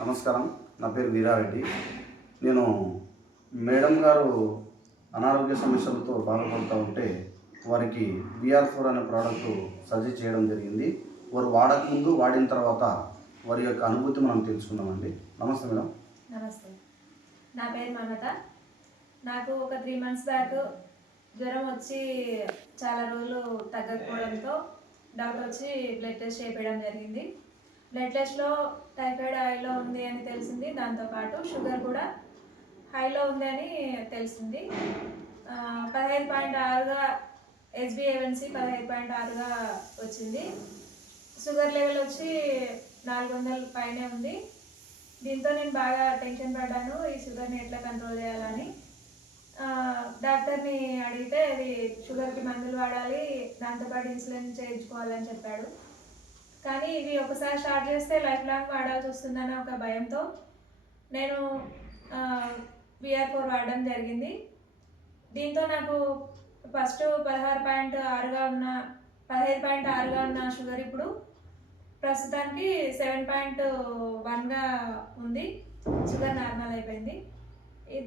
నమస్కారం. నా పేరు వీరారెడ్డి. నేను మేడం గారు అనారోగ్య సమస్యలతో బాధపడుతూ ఉంటే వారికి VR4 అనే ప్రోడక్ట్ సజెస్ట్ చేయడం జరిగింది. వారు వాడకముందు వాడిన తర్వాత వారి యొక్క అనుభూతి మనం తెలుసుకుందామండి. నమస్తే మేడం. నమస్తే, నా పేరు మమత. నాకు ఒక 3 months బ్యాక్ జ్వరం వచ్చి చాలా రోజులు తగ్గకపోవడంతో డాక్టర్ వచ్చి బ్లడ్ టెస్ట్ చేయించడం జరిగింది. బ్లడ్ టెస్ట్లో టైఫాయిడ్ హైలో ఉంది అని తెలిసింది. దాంతోపాటు షుగర్ కూడా హైలో ఉంది అని తెలిసింది. 15.6గా HbA1c 15.6గా వచ్చింది. షుగర్ లెవెల్ వచ్చి 400 పైనే ఉంది. దీంతో నేను బాగా టెన్షన్ పడ్డాను, ఈ షుగర్ని ఎట్లా కంట్రోల్ చేయాలని. డాక్టర్ని అడిగితే అది షుగర్కి మందులు వాడాలి, దాంతోపాటు ఇన్సులిన్ చేయించుకోవాలని చెప్పాడు. కానీ ఇవి ఒకసారి స్టార్ట్ చేస్తే లైఫ్ లాంగ్ వాడాల్సి వస్తుందన్న ఒక భయంతో నేను VR4 వాడడం జరిగింది. దీంతో నాకు ఫస్ట్ 15.6గా ఉన్న షుగర్ ఇప్పుడు ప్రస్తుతానికి 7.1గా ఉంది. షుగర్ నార్మల్ అయిపోయింది.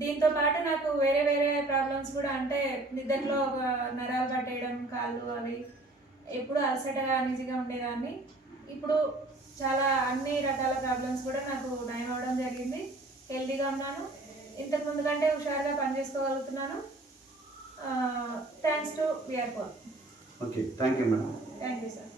దీంతో పాటు నాకు వేరే ప్రాబ్లమ్స్ కూడా, అంటే నిద్రలో నరాలు పట్టేయడం, కాళ్ళు అవి ఎప్పుడు అలసటగా అన్ఈజీగా ఉండేదాన్ని. ఇప్పుడు చాలా అన్ని రకాల ప్రాబ్లమ్స్ కూడా నాకు నయం అవ్వడం జరిగింది. హెల్తీగా ఉన్నాను, ఇంతకు ముందు కంటే హుషారుగా పనిచేసుకోగలుగుతున్నాను. Thanks to VR4. Okay, thank you madam. Thank you sir.